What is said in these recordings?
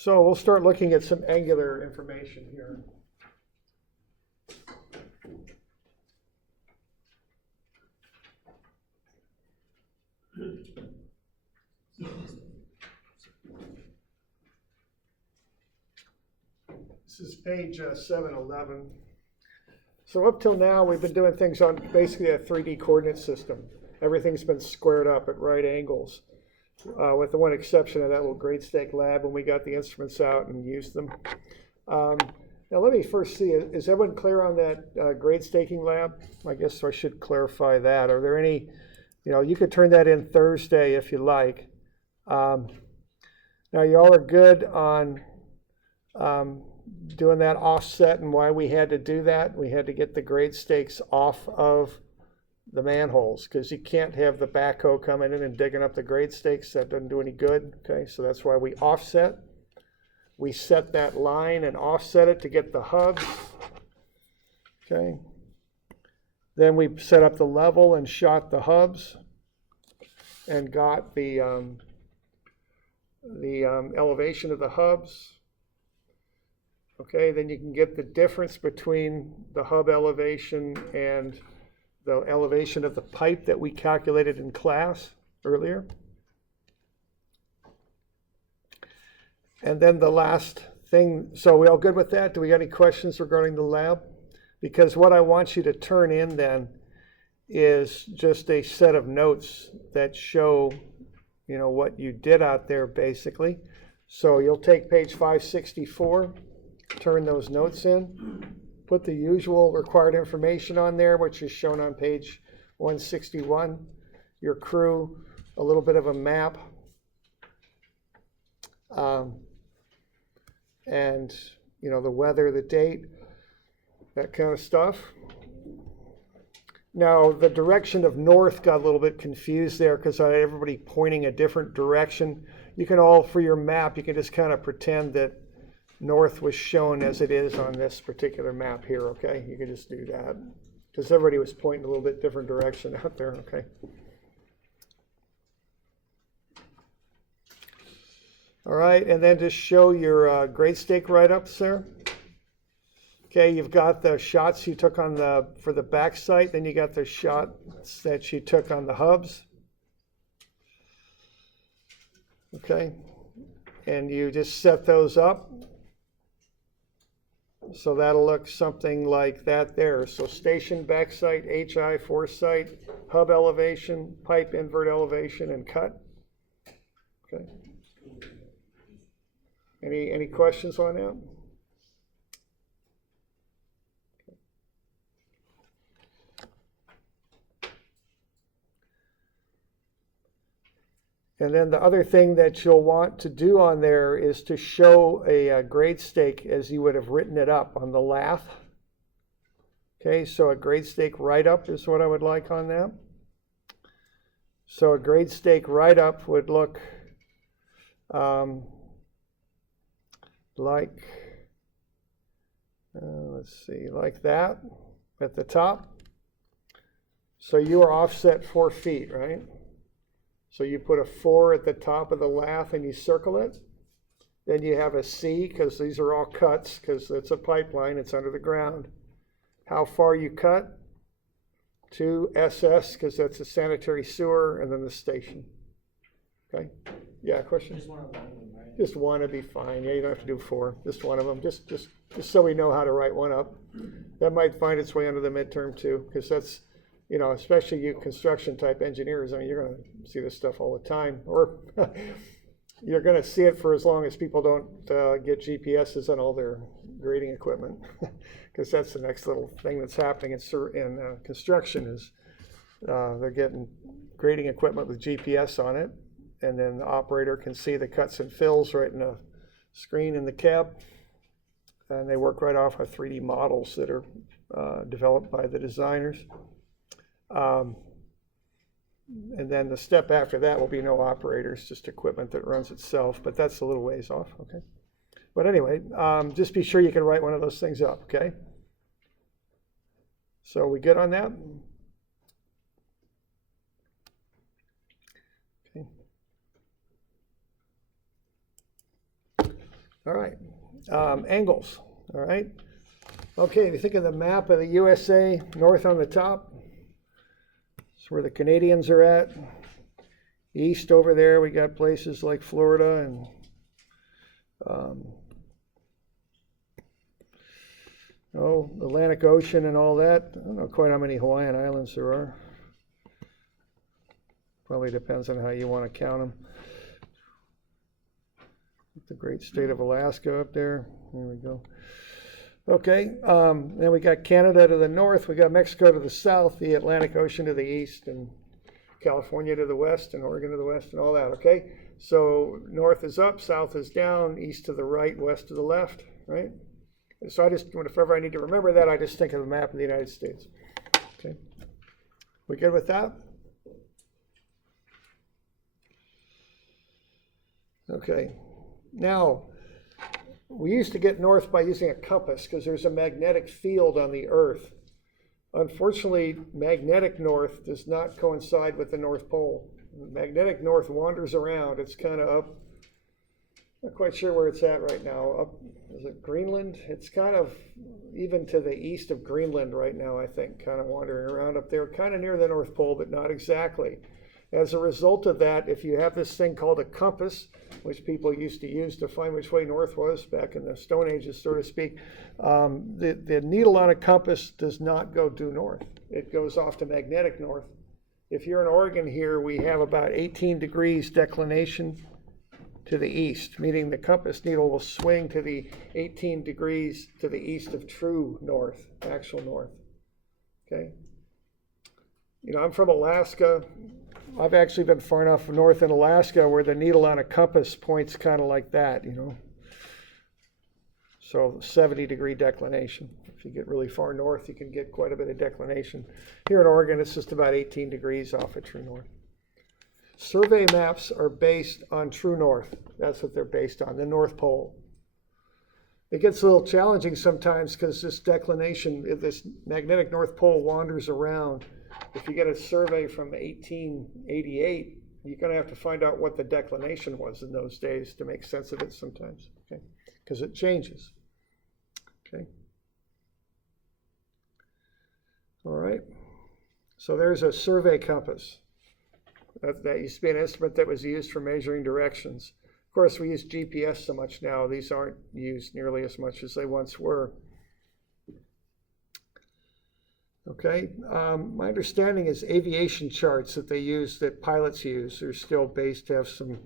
So we'll start looking at some angular information here. This is page 711. So up till now, we've been doing things on basically a 3D coordinate system. Everything's been squared up at right angles, with the one exception of that little grade stake lab when we got the instruments out and used them. Now let me first see, is everyone clear on that grade staking lab? I guess I should clarify that. Are there any, you could turn that in Thursday if you like. Now y'all are good on doing that offset, and why we had to do that. We had to get the grade stakes off of the manholes because you can't have the backhoe coming in and digging up the grade stakes. That doesn't do any good. Okay, so that's why we offset. We set that line and offset it to get the hubs. Okay. Then we set up the level and shot the hubs and got the elevation of the hubs. Okay, then you can get the difference between the hub elevation and the elevation of the pipe that we calculated in class earlier. And then the last thing, so we all good with that? Do we got any questions regarding the lab? Because what I want you to turn in then is just a set of notes that show, what you did out there basically. So you'll take page 564, turn those notes in, put the usual required information on there, which is shown on page 161. Your crew, a little bit of a map, and the weather, the date, that kind of stuff. Now the direction of north got a little bit confused there because I had everybody pointing a different direction. You can all, for your map, you can just kind of pretend that north was shown as it is on this particular map here, okay? You can just do that because everybody was pointing a little bit different direction out there, okay? All right, and then just show your grade stake write-ups there. Okay, you've got the shots you took for the back sight, then you got the shots that you took on the hubs. Okay, and you just set those up. So that'll look something like that there. So station backside, HI foresight, hub elevation, pipe invert elevation, and cut. Okay. Any questions on that? And then the other thing that you'll want to do on there is to show a grade stake as you would have written it up on the lath. Okay, so a grade stake write-up is what I would like on that. So a grade stake write-up would look like, let's see, like that at the top. So you are offset 4 feet, right? So you put a 4 at the top of the lath and you circle it. Then you have a C, because these are all cuts, because it's a pipeline, it's under the ground. How far you cut? 2 SS, because that's a sanitary sewer, and then the station. Okay? Yeah, question? Just one of them, right? Just one would be fine. Yeah, you don't have to do 4. Just one of them, just so we know how to write one up. That might find its way under the midterm too, because that's, especially you construction type engineers, I mean, you're going to see this stuff all the time, or you're going to see it for as long as people don't get GPSs on all their grading equipment, because that's the next little thing that's happening in construction is they're getting grading equipment with GPS on it, and then the operator can see the cuts and fills right in a screen in the cab, and they work right off of 3D models that are developed by the designers. And then the step after that will be no operators, just equipment that runs itself, but that's a little ways off, okay? But anyway, just be sure you can write one of those things up, okay? So we good on that? Okay. All right. Angles. All right. Okay, if you think of the map of the USA, north on the top, that's where the Canadians are at. East over there, we got places like Florida and Atlantic Ocean and all that. I don't know quite how many Hawaiian Islands there are. Probably depends on how you want to count them. The great state of Alaska up there. There we go. Okay, then we got Canada to the north, we got Mexico to the south, the Atlantic Ocean to the east, and California to the west, and Oregon to the west, and all that, okay? So north is up, south is down, east to the right, west to the left, right? So I just, whenever I need to remember that, I just think of the map of the United States. Okay, we good with that? Okay, now, we used to get north by using a compass because there's a magnetic field on the Earth. Unfortunately, magnetic north does not coincide with the North Pole. Magnetic north wanders around. It's kind of up, not quite sure where it's at right now. Up, is it Greenland? It's kind of even to the east of Greenland right now, I think, kind of wandering around up there, kind of near the North Pole, but not exactly. As a result of that, if you have this thing called a compass, which people used to use to find which way north was back in the Stone Ages, so to speak, the needle on a compass does not go due north. It goes off to magnetic north. If you're in Oregon here, we have about 18 degrees declination to the east, meaning the compass needle will swing to the 18 degrees to the east of true north, actual north. Okay? You know, I'm from Alaska. I've actually been far enough north in Alaska where the needle on a compass points kind of like that, you know. So 70-degree declination. If you get really far north, you can get quite a bit of declination. Here in Oregon, it's just about 18 degrees off of true north. Survey maps are based on true north. That's what they're based on, the North Pole. It gets a little challenging sometimes because this declination, this magnetic North Pole wanders around. If you get a survey from 1888, you're going to have to find out what the declination was in those days to make sense of it sometimes, okay? Because it changes, okay? All right, so there's a survey compass. That used to be an instrument that was used for measuring directions. Of course, we use GPS so much now. These aren't used nearly as much as they once were. Okay, my understanding is aviation charts that they use, that pilots use, are still based to have some,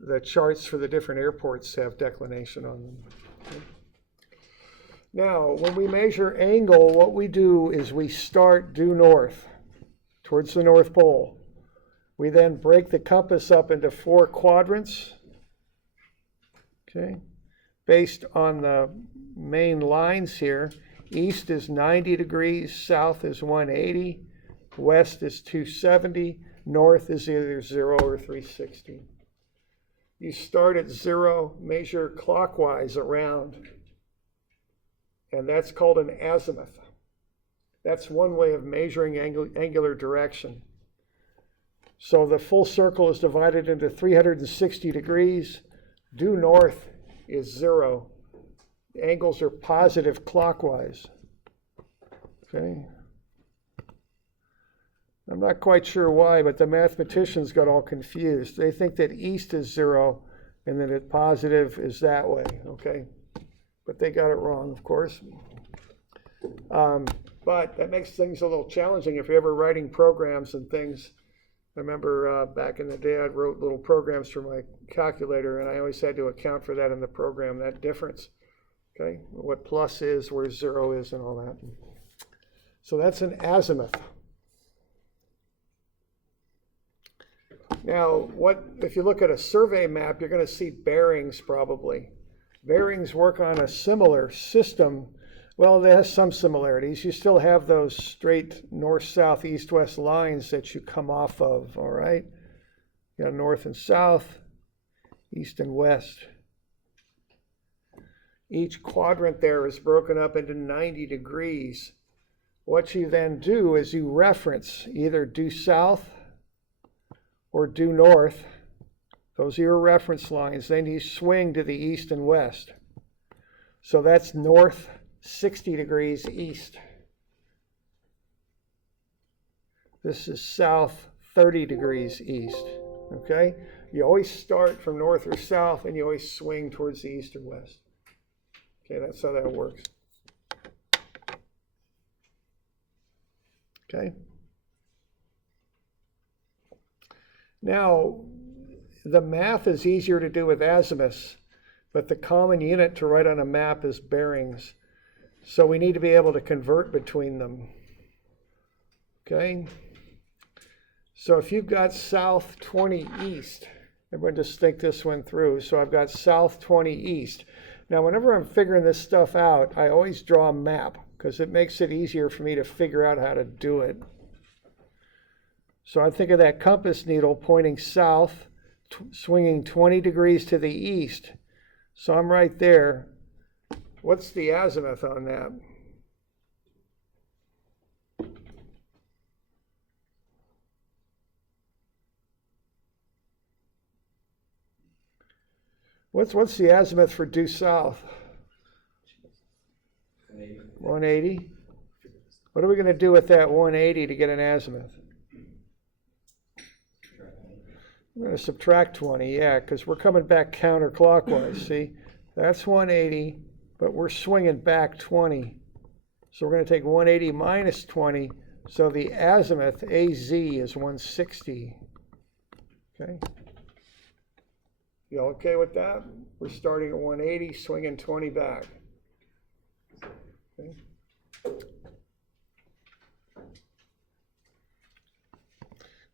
the charts for the different airports have declination on them. Okay. Now, when we measure angle, what we do is we start due north, towards the North Pole. We then break the compass up into 4 quadrants, okay, based on the main lines here. East is 90 degrees, south is 180, west is 270, north is either 0 or 360. You start at 0, measure clockwise around, and that's called an azimuth. That's one way of measuring angular direction. So the full circle is divided into 360 degrees. Due north is 0. The angles are positive clockwise. Okay. I'm not quite sure why, but the mathematicians got all confused. They think that east is 0 and that it positive is that way, okay? But they got it wrong, of course. But that makes things a little challenging if you're ever writing programs and things. I remember back in the day, I wrote little programs for my calculator, and I always had to account for that in the program, that difference. Okay, what plus is, where 0 is, and all that. So that's an azimuth. Now, if you look at a survey map, you're going to see bearings probably. Bearings work on a similar system. Well, it has some similarities. You still have those straight north, south, east, west lines that you come off of, all right? You got north and south, east and west. Each quadrant there is broken up into 90 degrees. What you then do is you reference either due south or due north Those are your reference lines. Then you swing to the east and west. So that's north 60 degrees east. This is south 30 degrees east. Okay? You always start from north or south, and you always swing towards the east or west. Okay, that's how that works. Okay? Now, the math is easier to do with azimuths, but the common unit to write on a map is bearings. So we need to be able to convert between them. Okay? So if you've got south 20 east, everyone just think this one through. So I've got south 20 east. Now, whenever I'm figuring this stuff out, I always draw a map because it makes it easier for me to figure out how to do it. So I think of that compass needle pointing south, swinging 20 degrees to the east. So I'm right there. What's the azimuth on that? What's the azimuth for due south? 180. What are we going to do with that 180 to get an azimuth? We're going to subtract 20, yeah, because we're coming back counterclockwise, see? That's 180, but we're swinging back 20. So we're going to take 180 minus 20, so the azimuth, AZ, is 160. Okay? You okay with that? We're starting at 180, swinging 20 back. Okay.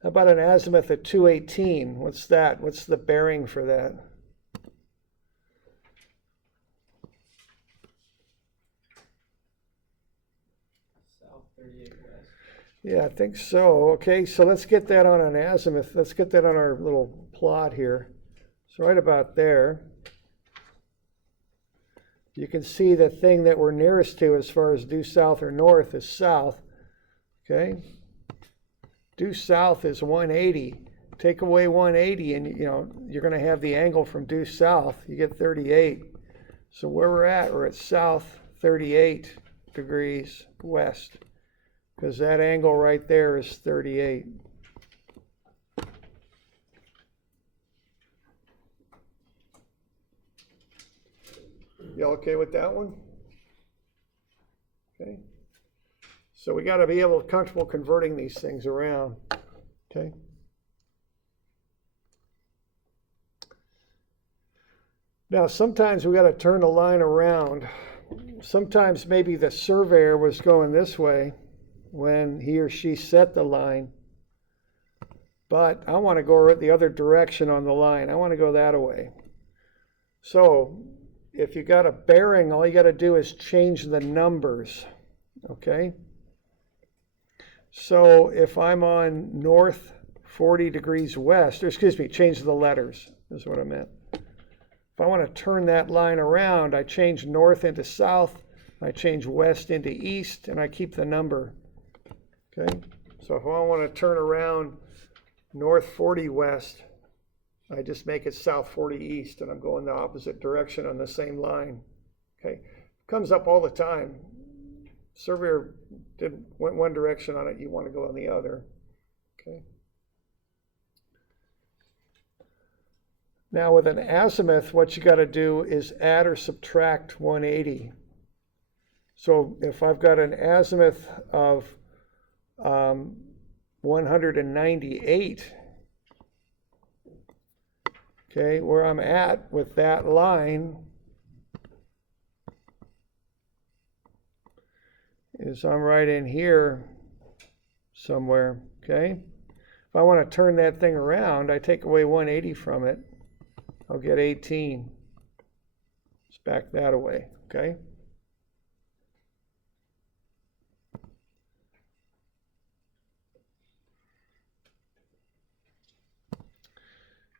How about an azimuth at 218? What's that? What's the bearing for that? South 38 west. Yeah, I think so. Okay, so let's get that on an azimuth. Let's get that on our little plot here. So right about there. You can see the thing that we're nearest to as far as due south or north is south. Okay? Due south is 180. Take away 180 and you're going to have the angle from due south. You get 38. So where we're at south 38 degrees west because that angle right there is 38. You okay with that one? Okay. So we got to be able to comfortable converting these things around. Okay. Now sometimes we got to turn the line around. Sometimes maybe the surveyor was going this way when he or she set the line. But I want to go the other direction on the line. I want to go that way. So if you got a bearing, all you got to do is change the numbers. Okay? So if I'm on north 40 degrees west, or excuse me, change the letters is what I meant. If I want to turn that line around, I change north into south, I change west into east, and I keep the number. Okay? So if I want to turn around north 40 west, I just make it south 40 east, and I'm going the opposite direction on the same line. Okay? Comes up all the time. Surveyor went one direction on it, you want to go on the other. Okay. Now with an azimuth, what you got to do is add or subtract 180. So if I've got an azimuth of 198, okay, where I'm at with that line is I'm right in here somewhere, okay? If I want to turn that thing around, I take away 180 from it. I'll get 18. Let's back that away, okay?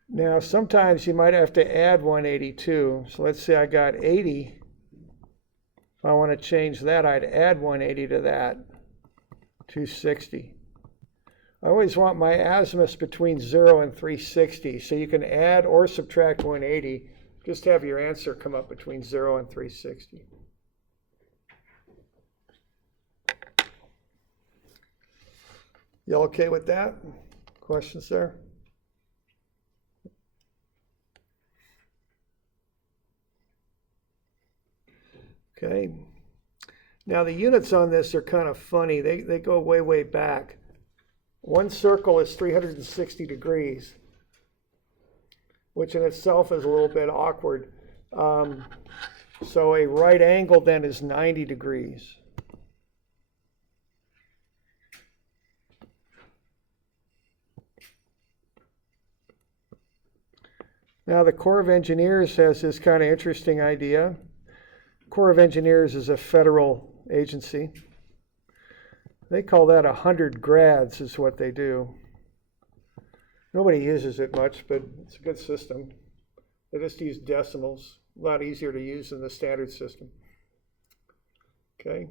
Now, sometimes you might have to add 182. So let's say I got 80. If I want to change that, I'd add 180 to that, 260. I always want my azimuths between 0 and 360. So you can add or subtract 180. Just have your answer come up between 0 and 360. You all okay with that? Questions there? Okay. Now the units on this are kind of funny. They go way, way back. One circle is 360 degrees, which in itself is a little bit awkward. So a right angle then is 90 degrees. Now the Corps of Engineers has this kind of interesting idea. Corps of Engineers is a federal agency. They call that 100 grads is what they do. Nobody uses it much, but it's a good system. They just use decimals, a lot easier to use than the standard system. Okay.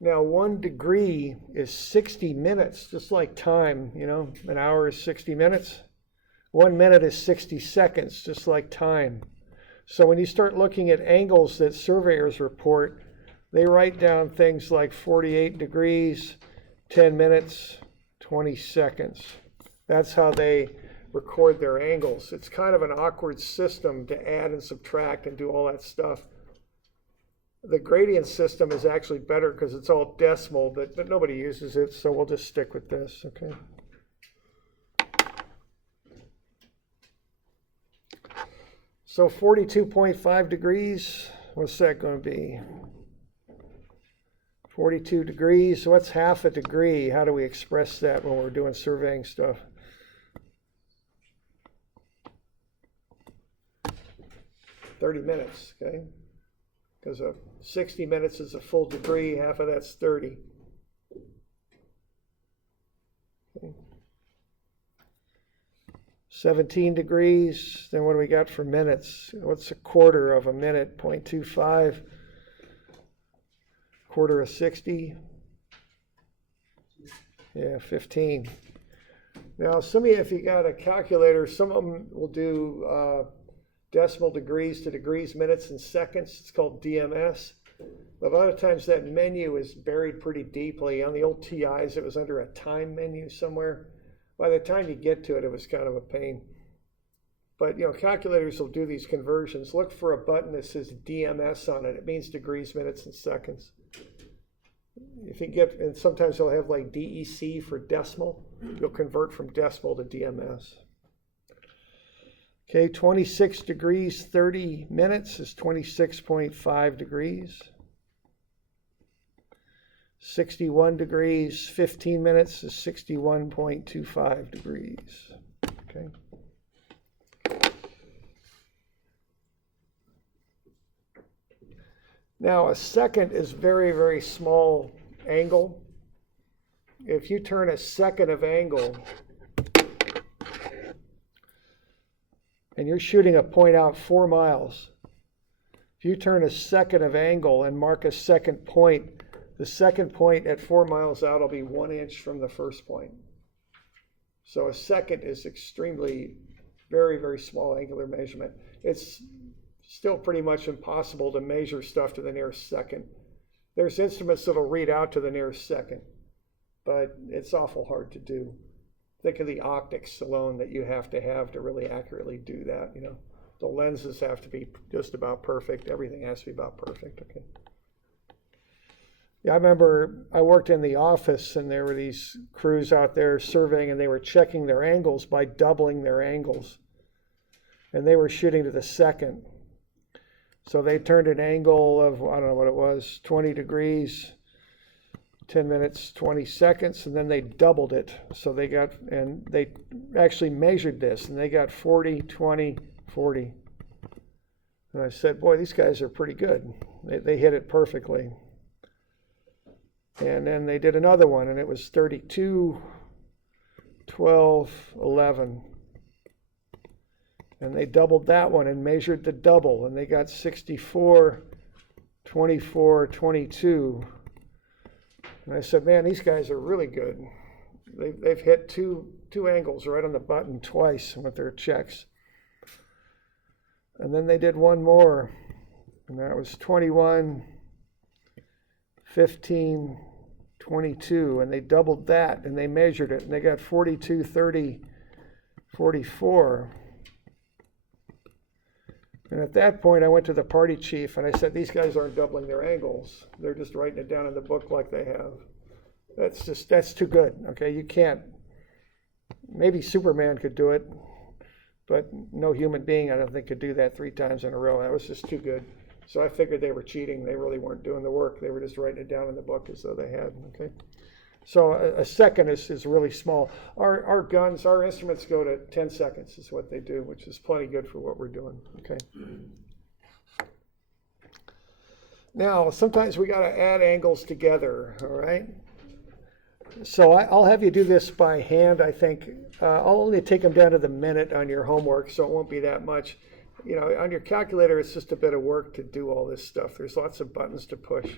Now 1 degree is 60 minutes, just like time, you know, an hour is 60 minutes. 1 minute is 60 seconds, just like time. So when you start looking at angles that surveyors report, they write down things like 48 degrees, 10 minutes, 20 seconds. That's how they record their angles. It's kind of an awkward system to add and subtract and do all that stuff. The gradient system is actually better because it's all decimal, but nobody uses it, so we'll just stick with this, okay? So 42.5 degrees, what's that going to be? 42 degrees, so what's half a degree? How do we express that when we're doing surveying stuff? "30 minutes, okay? Because 60 minutes is a full degree, half of that's 30. Okay. 17 degrees, then what do we got for minutes? What's a quarter of a minute? 0.25. Quarter of 60. Yeah, 15. Now, some of you, if you got a calculator, some of them will do decimal degrees to degrees, minutes, and seconds. It's called DMS. But a lot of times that menu is buried pretty deeply. On the old TIs, it was under a time menu somewhere. By the time you get to it, it was kind of a pain. But, you know, calculators will do these conversions. Look for a button that says DMS on it. It means degrees, minutes, and seconds. If you get, and sometimes they'll have like DEC for decimal. You'll convert from decimal to DMS. Okay, 26 degrees, 30 minutes is 26.5 degrees. 61 degrees, 15 minutes is 61.25 degrees. Okay. Now, a second is very, very small angle. If you turn a second of angle, and you're shooting a point out 4 miles, if you turn a second of angle and mark a second point, the second point at 4 miles out will be 1 inch from the first point. So a second is extremely, very, very small angular measurement. It's still pretty much impossible to measure stuff to the nearest second. There's instruments that'll read out to the nearest second, but it's awful hard to do. Think of the optics alone that you have to really accurately do that. You know, the lenses have to be just about perfect. Everything has to be about perfect. Okay. Yeah, I remember I worked in the office and there were these crews out there surveying and they were checking their angles by doubling their angles. And they were shooting to the second. So they turned an angle of, I don't know what it was, 20 degrees, 10 minutes, 20 seconds, and then they doubled it. So they got, and they actually measured this and they got 40, 20, 40. And I said, boy, these guys are pretty good. They hit it perfectly. And then they did another one, and it was 32, 12, 11. And they doubled that one and measured the double, and they got 64, 24, 22. And I said, man, these guys are really good. They've hit two angles right on the button twice with their checks. And then they did one more, and that was 21, 15, 22, and they doubled that, and they measured it, and they got 42, 30, 44. And at that point, I went to the party chief, and I said, these guys aren't doubling their angles. They're just writing it down in the book like they have. That's too good, okay? You can't. Maybe Superman could do it, but no human being, I don't think, could do that 3 times in a row. That was just too good. So I figured they were cheating. They really weren't doing the work. They were just writing it down in the book as though they had, okay? So a second is really small. Our guns, our instruments go to 10 seconds is what they do, which is plenty good for what we're doing, okay? Now, sometimes we got to add angles together, all right? So I'll have you do this by hand, I think. I'll only take them down to the minute on your homework, so it won't be that much. You know, on your calculator, it's just a bit of work to do all this stuff. There's lots of buttons to push.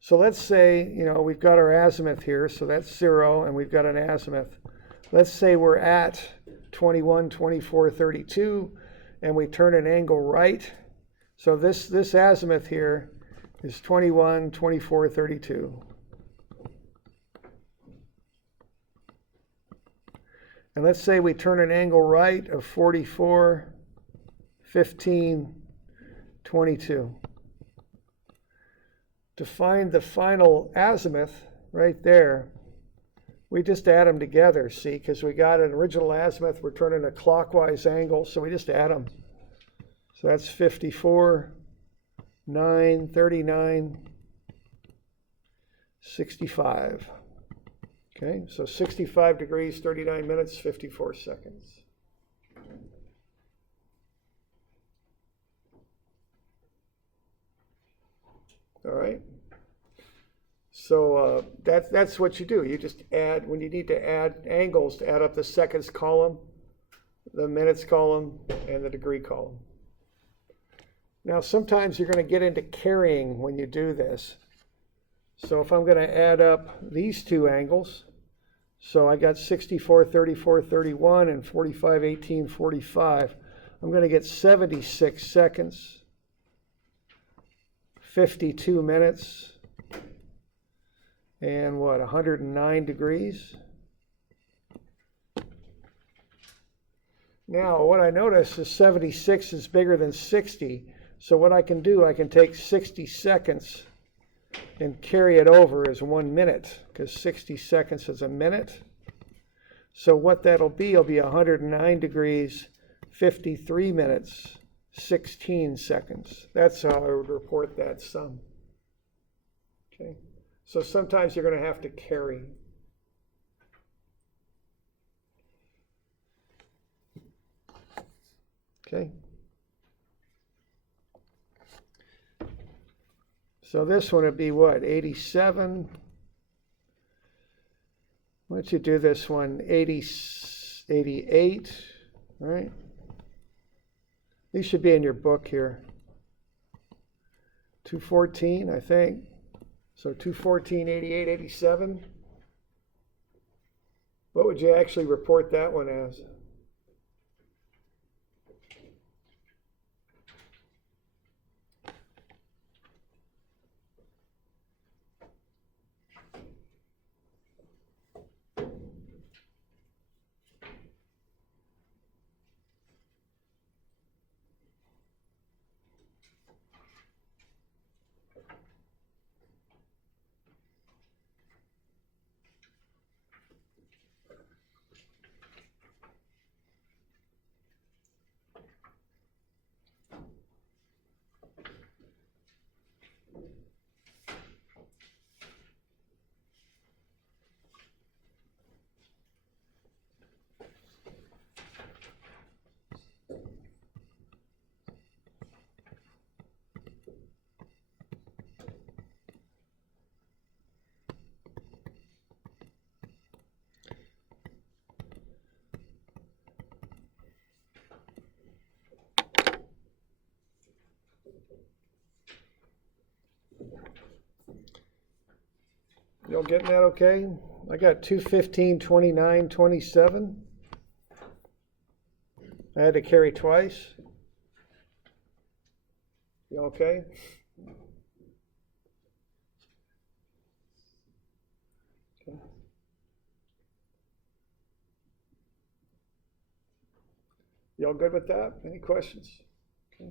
So let's say, you know, we've got our azimuth here, so that's 0, and we've got an azimuth. Let's say we're at 21, 24, 32, and we turn an angle right. So this azimuth here is 21, 24, 32. And let's say we turn an angle right of 44, 15, 22. To find the final azimuth right there, we just add them together, see, because we got an original azimuth, we're turning a clockwise angle, so we just add them. So that's 54, 9, 39, 65. Okay, so 65 degrees, 39 minutes, 54 seconds. All right. So that's what you do. You just add, when you need to add angles, to add up the seconds column, the minutes column, and the degree column. Now, sometimes you're going to get into carrying when you do this. So if I'm going to add up these two angles, so I got 64, 34, 31, and 45, 18, 45. I'm going to get 76 seconds, 52 minutes, and what, 109 degrees? Now, what I notice is 76 is bigger than 60. So what I can do, I can take 60 seconds and carry it over as 1 minute, because 60 seconds is a minute. So what that'll be, it'll be 109 degrees, 53 minutes, 16 seconds. That's how I would report that sum. Okay. So sometimes you're going to have to carry. Okay. So this one would be what, 87? Why don't you do this one, 88, all right? These should be in your book here. 214, I think. So 214, 88, 87. What would you actually report that one as? Y'all getting that okay? I got 215, 29, 27. I had to carry twice. You okay? Okay. Y'all good with that? Any questions? Okay.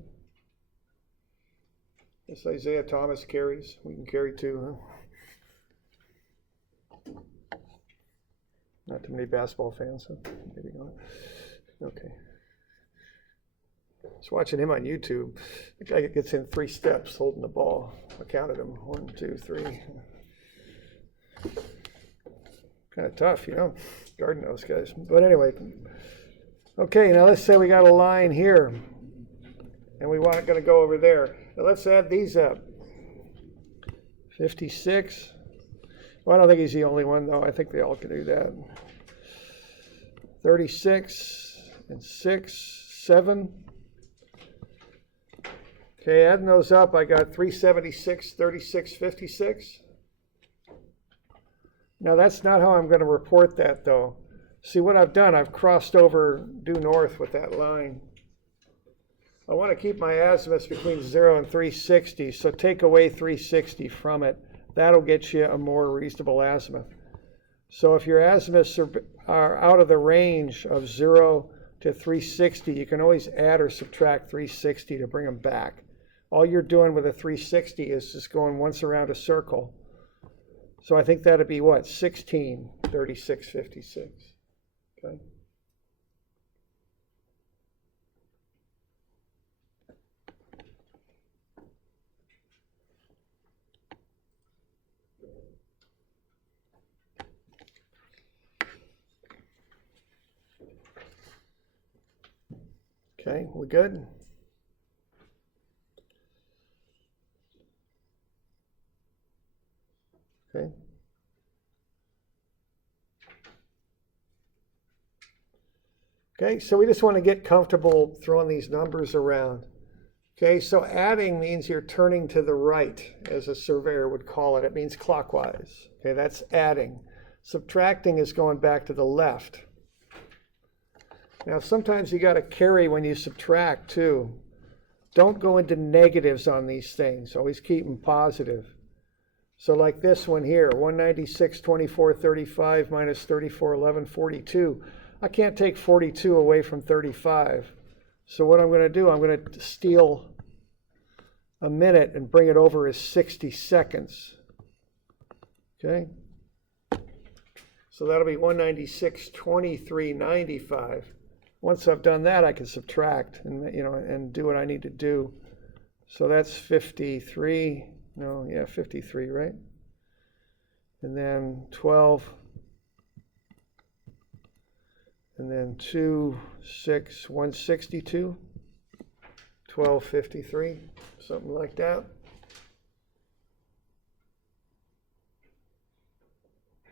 This Isaiah Thomas carries. We can carry two, huh? Not too many basketball fans, so maybe not. Okay. I was watching him on YouTube. The guy gets in 3 steps holding the ball. I counted him. 1, 2, 3. Kind of tough, guarding those guys. But anyway. Okay, now let's say we got a line here. And we want going to go over there. Now let's add these up. 56. Well, I don't think he's the only one, though. I think they all can do that. 36 and 6, 7. Okay, adding those up, I got 376, 36, 56. Now that's not how I'm going to report that, though. See what I've done, I've crossed over due north with that line. I want to keep my azimuths between 0 and 360, so take away 360 from it. That'll get you a more reasonable azimuth. So if your azimuths are out of the range of 0 to 360, you can always add or subtract 360 to bring them back. All you're doing with a 360 is just going once around a circle. So I think that'd be what? 16, 36, 56. Okay. Okay, we good? Okay. Okay, so we just want to get comfortable throwing these numbers around. Okay, so adding means you're turning to the right, as a surveyor would call it. It means clockwise. Okay, that's adding. Subtracting is going back to the left. Now, sometimes you got to carry when you subtract, too. Don't go into negatives on these things. Always keep them positive. So like this one here, 196, 24, 35 minus 34, 11, 42. I can't take 42 away from 35. So what I'm going to do, I'm going to steal a minute and bring it over as 60 seconds. Okay? So that'll be 196, 23, 95. Once I've done that, I can subtract and and do what I need to do. So that's 53. No, yeah, 53, right? And then 12. And then 2, 6, 162. 1253, something like that.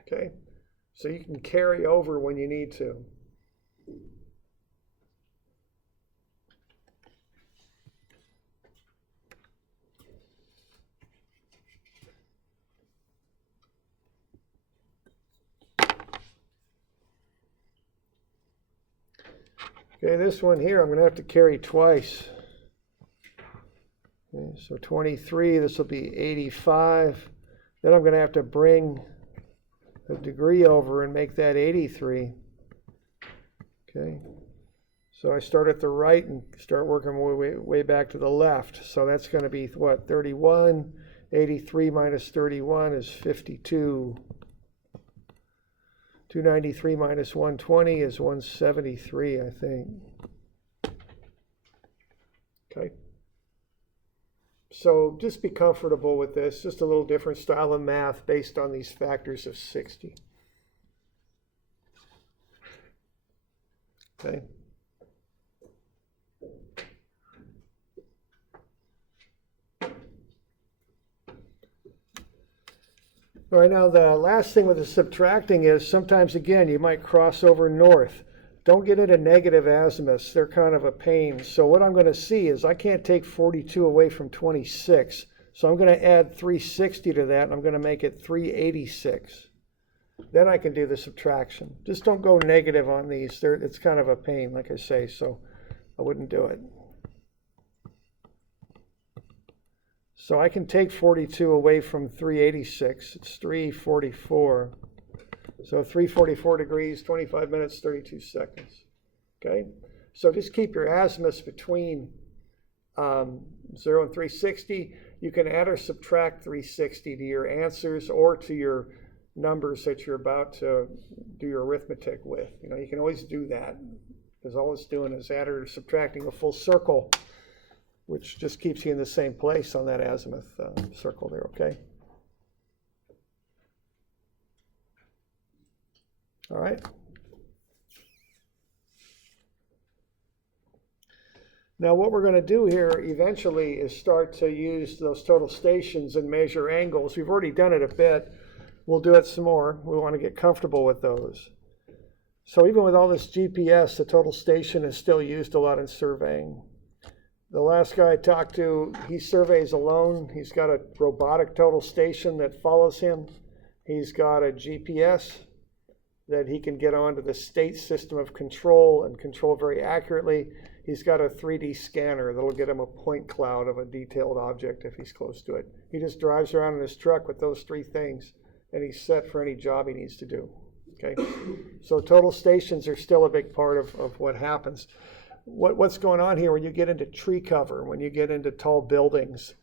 Okay, so you can carry over when you need to. Okay, this one here I'm going to have to carry twice. Okay, so 23, this will be 85. Then I'm going to have to bring a degree over and make that 83. Okay, so I start at the right and start working my way back to the left. So that's going to be what, 31? 83 minus 31 is 52. 293 minus 120 is 173, I think. Okay. So just be comfortable with this. Just a little different style of math based on these factors of 60. Okay. All right, now the last thing with the subtracting is sometimes, again, you might cross over north. Don't get into negative azimuths. They're kind of a pain. So what I'm going to see is I can't take 42 away from 26. So I'm going to add 360 to that, and I'm going to make it 386. Then I can do the subtraction. Just don't go negative on these. It's kind of a pain, like I say, so I wouldn't do it. So I can take 42 away from 386. It's 344. So 344 degrees, 25 minutes, 32 seconds. Okay? So just keep your azimuths between 0 and 360. You can add or subtract 360 to your answers or to your numbers that you're about to do your arithmetic with. You know, you can always do that, because all it's doing is adding or subtracting a full circle, which just keeps you in the same place on that azimuth circle there, okay? All right. Now what we're going to do here eventually is start to use those total stations and measure angles. We've already done it a bit. We'll do it some more. We want to get comfortable with those. So even with all this GPS, the total station is still used a lot in surveying. The last guy I talked to, he surveys alone. He's got a robotic total station that follows him. He's got a GPS that he can get onto the state system of control and control very accurately. He's got a 3D scanner that'll get him a point cloud of a detailed object if he's close to it. He just drives around in his truck with those three things, and he's set for any job he needs to do. Okay, so total stations are still a big part of what happens. What's going on here when you get into tree cover, when you get into tall buildings,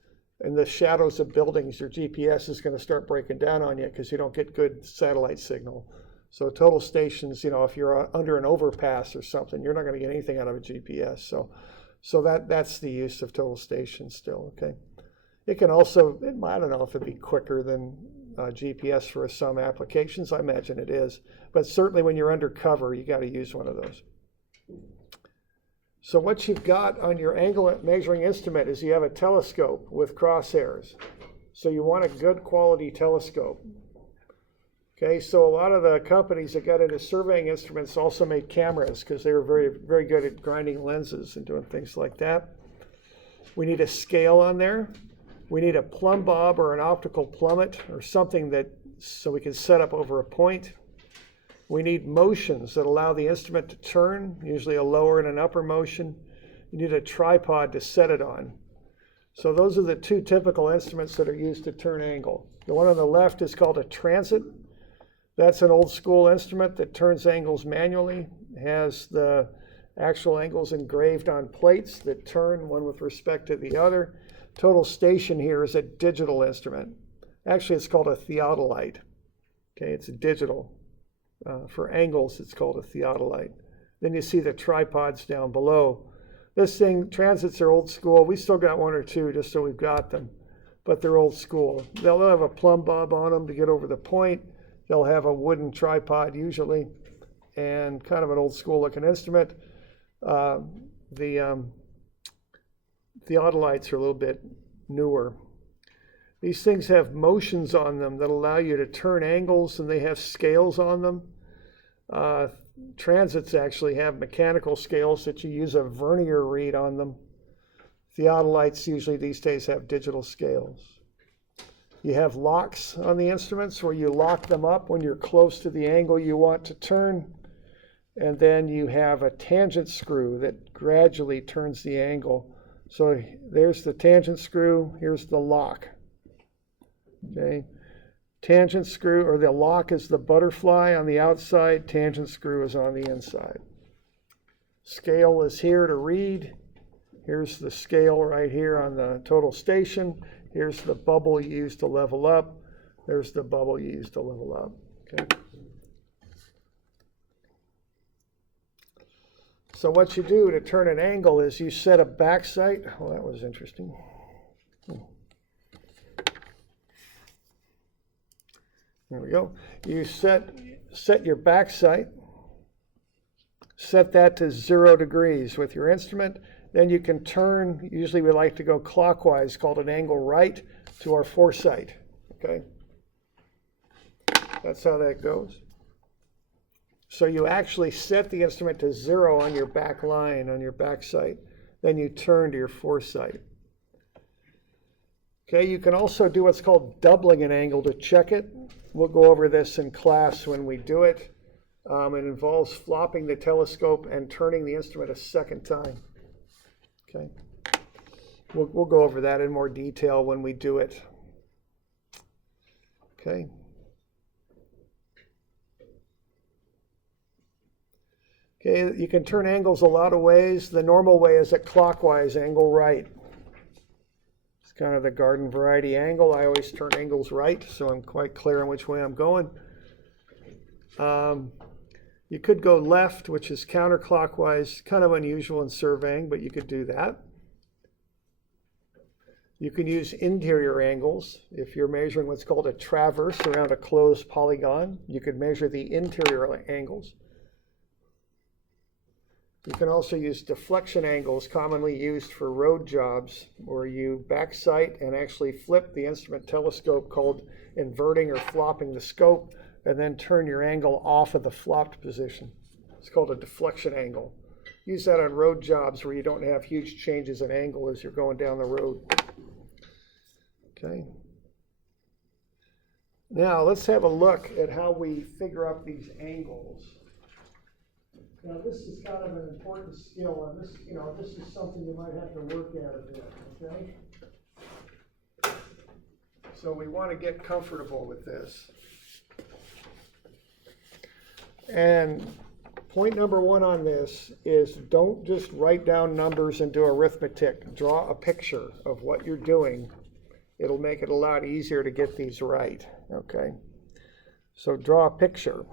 in the shadows of buildings, your GPS is going to start breaking down on you because you don't get good satellite signal. So total stations, you know, if you're under an overpass or something, you're not going to get anything out of a GPS. So that's the use of total stations still, okay? It can also, I don't know if it'd be quicker than GPS for some applications. I imagine it is. But certainly when you're undercover, you got to use one of those. So what you've got on your angle measuring instrument is you have a telescope with crosshairs. So you want a good quality telescope. Okay, so a lot of the companies that got into surveying instruments also made cameras because they were very, very good at grinding lenses and doing things like that. We need a scale on there. We need a plumb bob or an optical plummet or something that so we can set up over a point. We need motions that allow the instrument to turn, usually a lower and an upper motion. You need a tripod to set it on. So those are the two typical instruments that are used to turn angle. The one on the left is called a transit. That's an old school instrument that turns angles manually, has the actual angles engraved on plates that turn one with respect to the other. Total station here is a digital instrument. Actually, it's called a theodolite. Okay, it's a digital. For angles, it's called a theodolite. Then you see the tripods down below. This thing, transits are old school. We still got one or two just so we've got them, but they're old school. They'll have a plumb bob on them to get over the point. They'll have a wooden tripod usually, and kind of an old school looking instrument. The theodolites are a little bit newer. These things have motions on them that allow you to turn angles, and they have scales on them. Transits actually have mechanical scales that you use a vernier read on them. Theodolites usually these days have digital scales. You have locks on the instruments where you lock them up when you're close to the angle you want to turn. And then you have a tangent screw that gradually turns the angle. So there's the tangent screw, here's the lock. Okay, tangent screw, or the lock is the butterfly on the outside, tangent screw is on the inside. Scale is here to read. Here's the scale right here on the total station. Here's the bubble used to level up. There's the bubble used to level up. Okay. So what you do to turn an angle is you set a back sight. Oh, that was interesting. There we go. You set your back sight. Set that to 0 degrees with your instrument. Then you can turn, usually we like to go clockwise, called an angle right, to our foresight, okay? That's how that goes. So you actually set the instrument to 0 on your back line, on your back sight. Then you turn to your foresight. Okay, you can also do what's called doubling an angle to check it. We'll go over this in class when we do it. It involves flopping the telescope and turning the instrument a second time. Okay, we'll go over that in more detail when we do it. Okay. Okay, you can turn angles a lot of ways. The normal way is at clockwise, angle right. It's kind of the garden variety angle. I always turn angles right, so I'm quite clear on which way I'm going. You could go left, which is counterclockwise, kind of unusual in surveying, but you could do that. You can use interior angles. If you're measuring what's called a traverse around a closed polygon, you could measure the interior angles. You can also use deflection angles, commonly used for road jobs, where you backsight and actually flip the instrument telescope, called inverting or flopping the scope, and then turn your angle off of the flopped position. It's called a deflection angle. Use that on road jobs where you don't have huge changes in angle as you're going down the road. Okay. Now let's have a look at how we figure out these angles. Now this is kind of an important skill, and this is something you might have to work at a bit, okay? So we want to get comfortable with this. And point number one on this is don't just write down numbers and do arithmetic. Draw a picture of what you're doing. It'll make it a lot easier to get these right, okay? So draw a picture.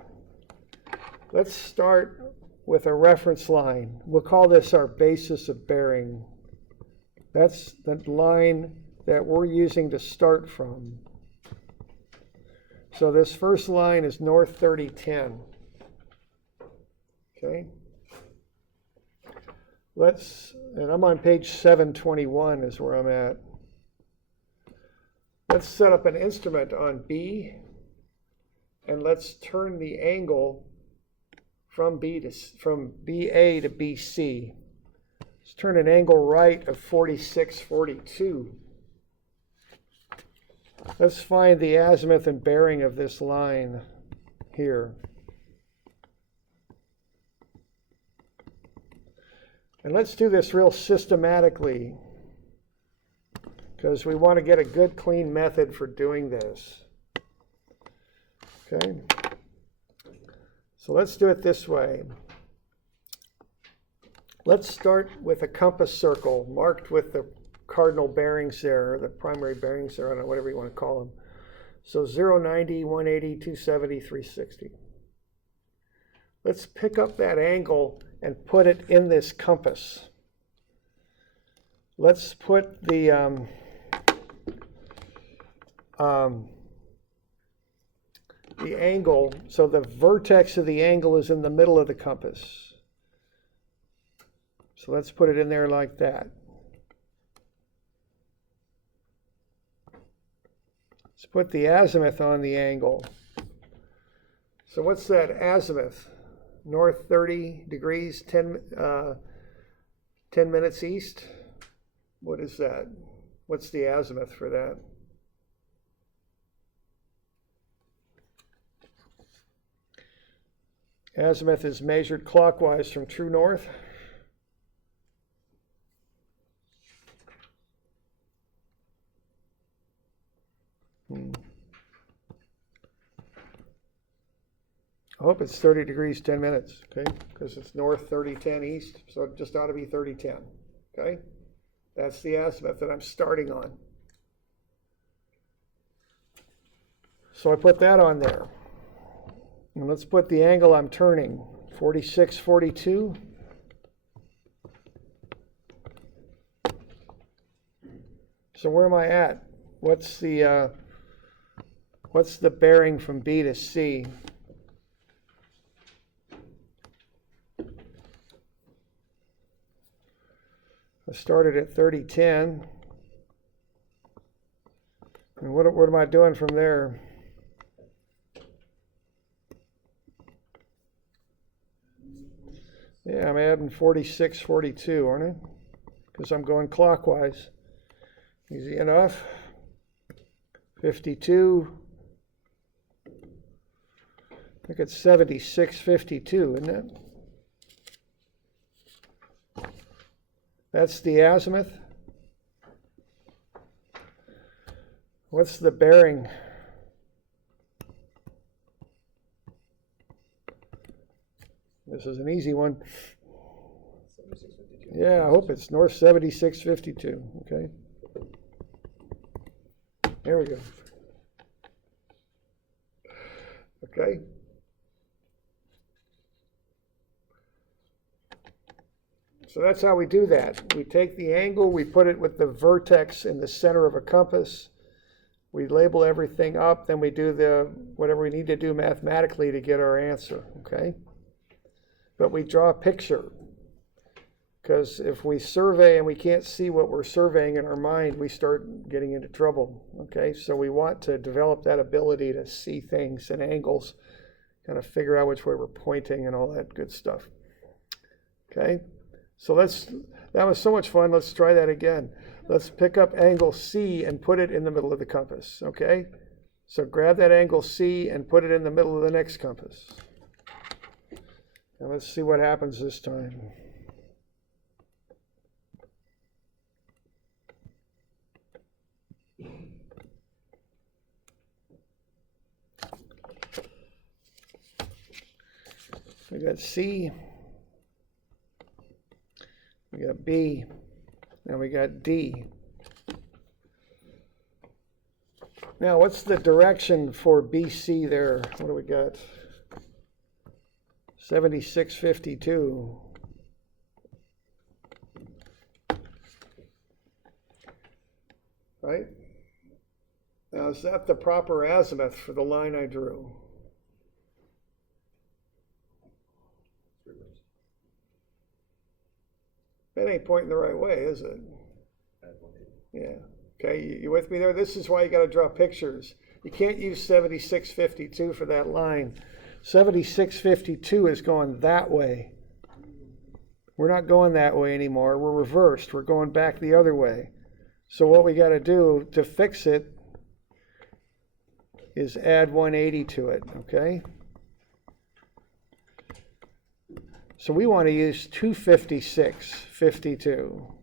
Let's start with a reference line. We'll call this our basis of bearing. That's the line that we're using to start from. So this first line is north 3010. Okay. And I'm on page 721 is where I'm at. Let's set up an instrument on B, and let's turn the angle from BA to BC. Let's turn an angle right of 4642. Let's find the azimuth and bearing of this line here. And let's do this real systematically, because we want to get a good, clean method for doing this. Okay. So let's do it this way. Let's start with a compass circle marked with the cardinal bearings there, or the primary bearings there, I don't know, whatever you want to call them. So 0, 90, 180, 270, 360. Let's pick up that angle and put it in this compass. Let's put the angle, so the vertex of the angle is in the middle of the compass. So let's put it in there like that. Let's put the azimuth on the angle. So what's that azimuth? North 30 degrees, 10 minutes east. What is that? What's the azimuth for that? Azimuth is measured clockwise from true north. I hope it's 30 degrees, 10 minutes, okay? Because it's north 30, 10 east, so it just ought to be 30, 10, okay? That's the azimuth that I'm starting on. So I put that on there. And let's put the angle I'm turning, 46, 42. So where am I at? What's the bearing from B to C? I started at 3010. And what am I doing from there? Yeah, I'm adding 46, 42, aren't I? Because I'm going clockwise. Easy enough. 52. I think it's 76, 52, isn't it? That's the azimuth. What's the bearing? This is an easy one. 76.52. Yeah, I hope it's north 7652. Okay. There we go. Okay. So that's how we do that. We take the angle, we put it with the vertex in the center of a compass. We label everything up, then we do whatever we need to do mathematically to get our answer, okay? But we draw a picture, because if we survey and we can't see what we're surveying in our mind, we start getting into trouble, okay? So we want to develop that ability to see things and angles, kind of figure out which way we're pointing and all that good stuff, okay? So that was so much fun. Let's try that again. Let's pick up angle C and put it in the middle of the compass, okay? So grab that angle C and put it in the middle of the next compass. And let's see what happens this time. We got C, we got B, and we got D. Now, what's the direction for BC there? What do we got? 7652. Right? Now, is that the proper azimuth for the line I drew? That ain't pointing the right way, is it? Yeah. Okay, you with me there? This is why you got to draw pictures. You can't use 7652 for that line. 7652 is going that way. We're not going that way anymore. We're reversed. We're going back the other way. So what we got to do to fix it is add 180 to it, okay? So we want to use 256.52.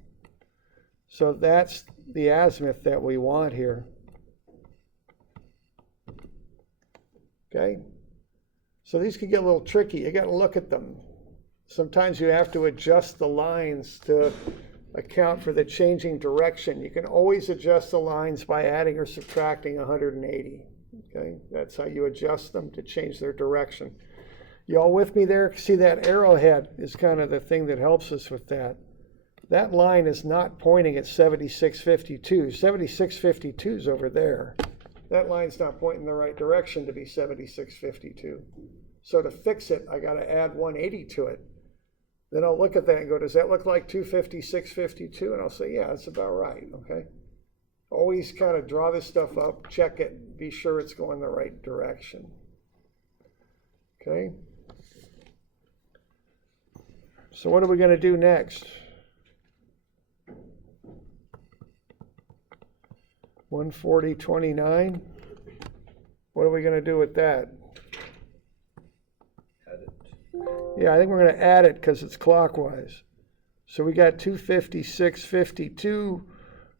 So that's the azimuth that we want here. Okay? So these can get a little tricky. You got to look at them. Sometimes you have to adjust the lines to account for the changing direction. You can always adjust the lines by adding or subtracting 180. Okay? That's how you adjust them to change their direction. You all with me there? See, that arrowhead is kind of the thing that helps us with that. That line is not pointing at 7652. 7652 is over there. That line's not pointing in the right direction to be 7652. So to fix it, I got to add 180 to it. Then I'll look at that and go, does that look like 256.52? And I'll say, yeah, that's about right, okay? Always kind of draw this stuff up, check it, be sure it's going the right direction. Okay? So what are we going to do next? 140.29. What are we going to do with that? Add it. Yeah, I think we're going to add it because it's clockwise. So we got 256.52.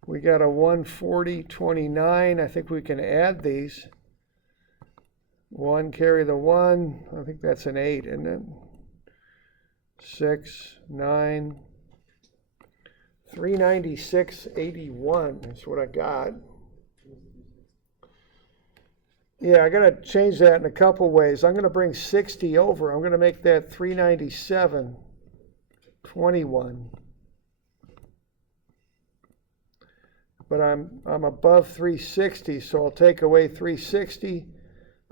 We got a 140.29. I think we can add these. 1 carry the 1. I think that's an 8, isn't it? 6, 9. 396.81 is what I got. Yeah, I got to change that in a couple ways. I'm going to bring 60 over. I'm going to make that 397.21. But I'm above 360, so I'll take away 360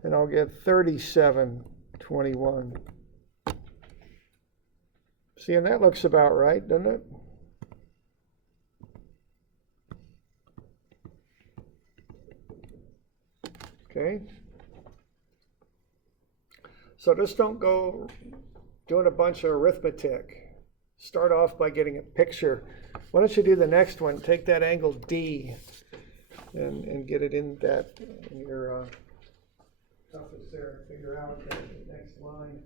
and I'll get 37.21. See, and that looks about right, doesn't it? Okay. So just don't go doing a bunch of arithmetic. Start off by getting a picture. Why don't you do the next one? Take that angle D and get it in that, in your compass there, and figure out the next line.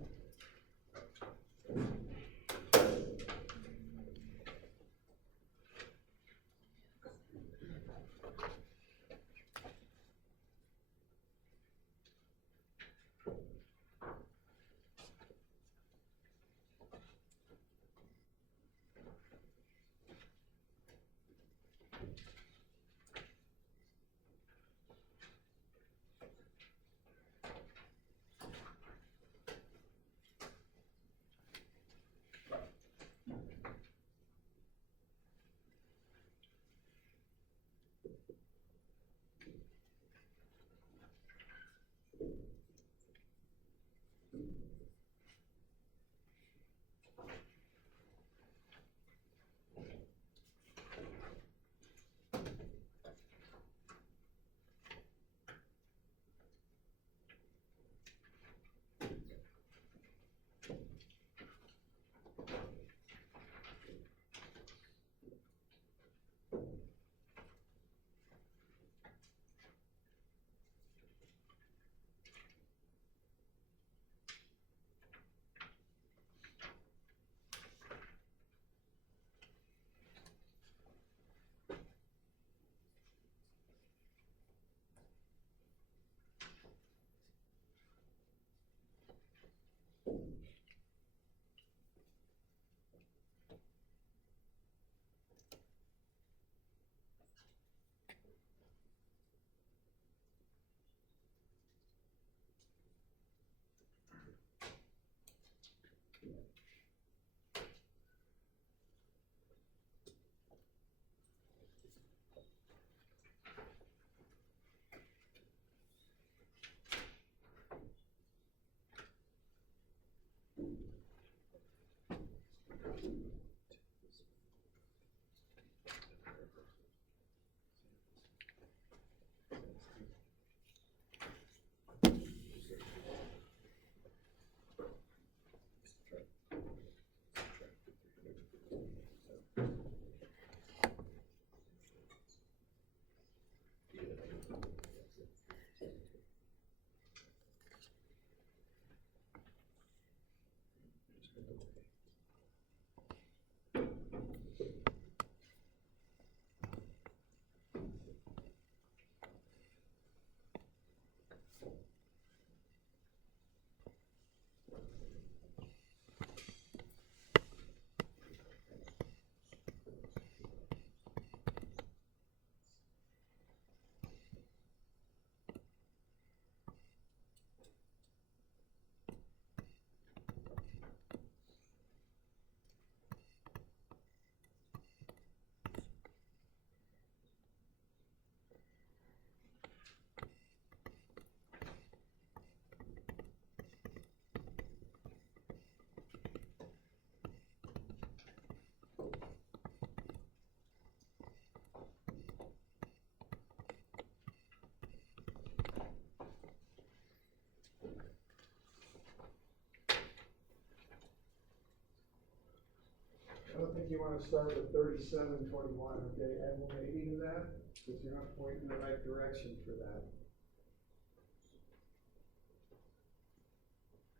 I don't think you want to start with 3721, okay, add 180 to that, because you're not pointing in the right direction for that.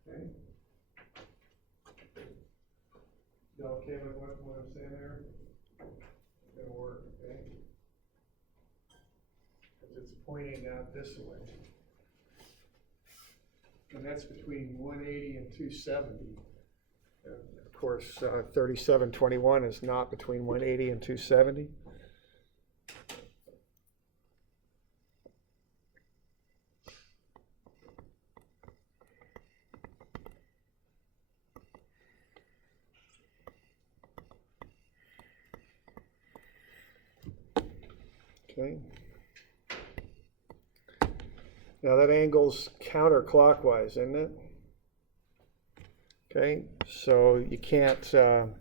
Okay? You okay with what I'm saying there? It's gonna work, okay? Because it's pointing out this way. And that's between 180 and 270. Of course, 3721 is not between 180 and 270. Okay. Now that angle's counterclockwise, isn't it? Okay, so you can't, you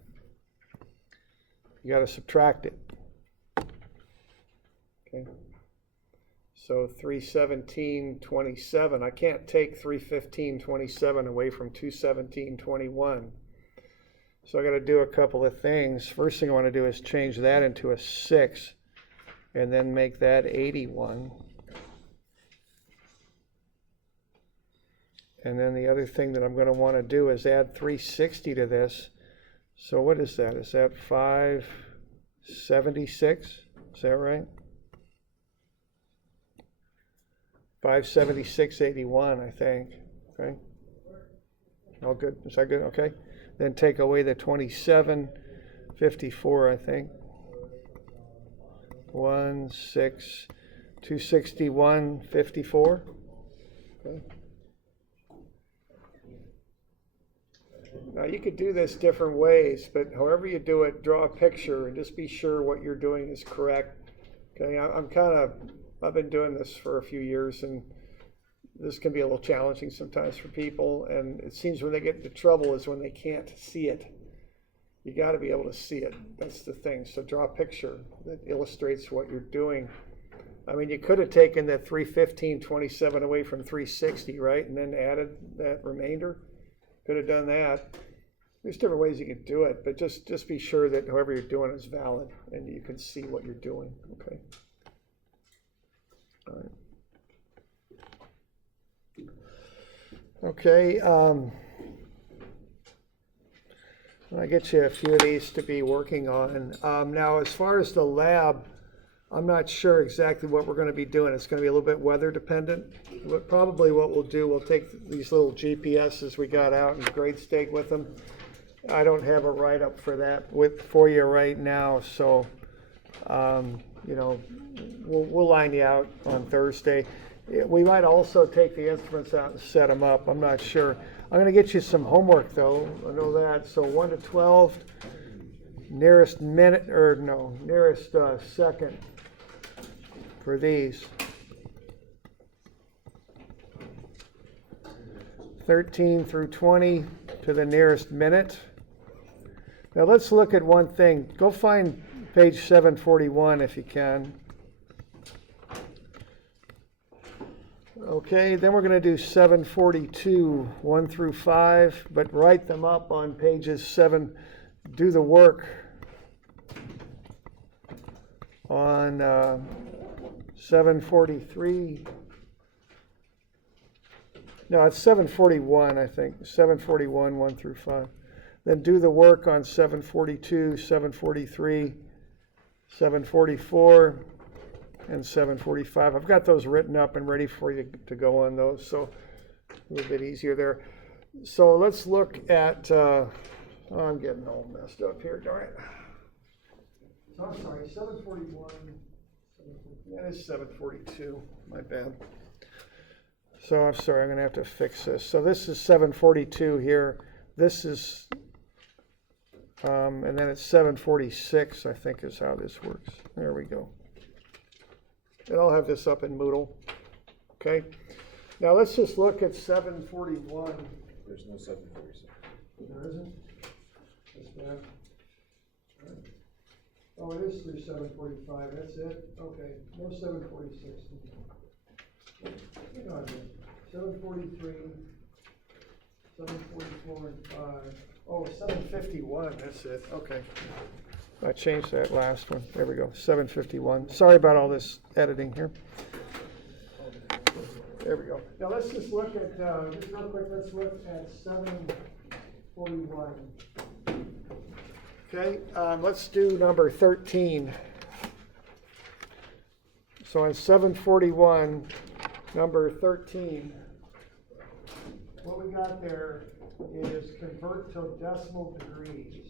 got to subtract it. Okay, so 317.27, I can't take 315.27 away from 217.21. So I got to do a couple of things. First thing I want to do is change that into a 6 and then make that 81. And then the other thing that I'm going to want to do is add 360 to this. So what is that? Is that 576? Is that right? 576.81, I think. Okay. All good. Is that good? Okay. Then take away the 27.54, I think. 261.54. Okay. Now you could do this different ways, but however you do it, draw a picture and just be sure what you're doing is correct. Okay, I've been doing this for a few years, and this can be a little challenging sometimes for people, and it seems when they get into trouble is when they can't see it. You got to be able to see it. That's the thing. So draw a picture that illustrates what you're doing. I mean, you could have taken that 315.27 away from 360, right, and then added that remainder. Could have done that. There's different ways you can do it, but just be sure that however you're doing is valid and you can see what you're doing. Okay. All right. Okay. I get you a few of these to be working on. Now, as far as the lab, I'm not sure exactly what we're going to be doing. It's going to be a little bit weather dependent. But probably what we'll do, we'll take these little GPSs we got out and grade stake with them. I don't have a write-up for that for you right now, so we'll line you out on Thursday. We might also take the instruments out and set them up. I'm not sure. I'm going to get you some homework though. I know that. So 1 to 12, nearest second for these. 13 through 20 to the nearest minute. Now let's look at one thing. Go find page 741 if you can. Okay, then we're going to do 742, 1 through 5, but write them up on pages 7. Do the work on 743. No, it's 741, I think. 741, 1 through 5. Then do the work on 742, 743, 744, and 745. I've got those written up and ready for you to go on those, so a little bit easier there. So let's look at, I'm getting all messed up here, darn it. So I'm sorry, 741, that is 742, my bad. So I'm sorry, I'm going to have to fix this. So this is 742 here. This is, and then it's 746, I think is how this works. There we go. And I'll have this up in Moodle. Okay. Now let's just look at 741. There's no 746. There isn't? That's bad. Right. Oh, it is through 745. That's it? Okay. No 746. Hang on here. 743, 744, and 5. Oh, 751. That's it. Okay. I changed that last one. There we go. 751. Sorry about all this editing here. There we go. Now let's just look at, just real quick, let's look at 741. Okay, let's do number 13. So on 741, number 13, what we got there is convert to decimal degrees.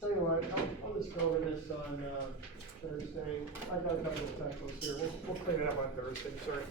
Tell you what, I'll just go over this on Thursday. I got a couple of typos here. We'll clean it up on Thursday. Sorry.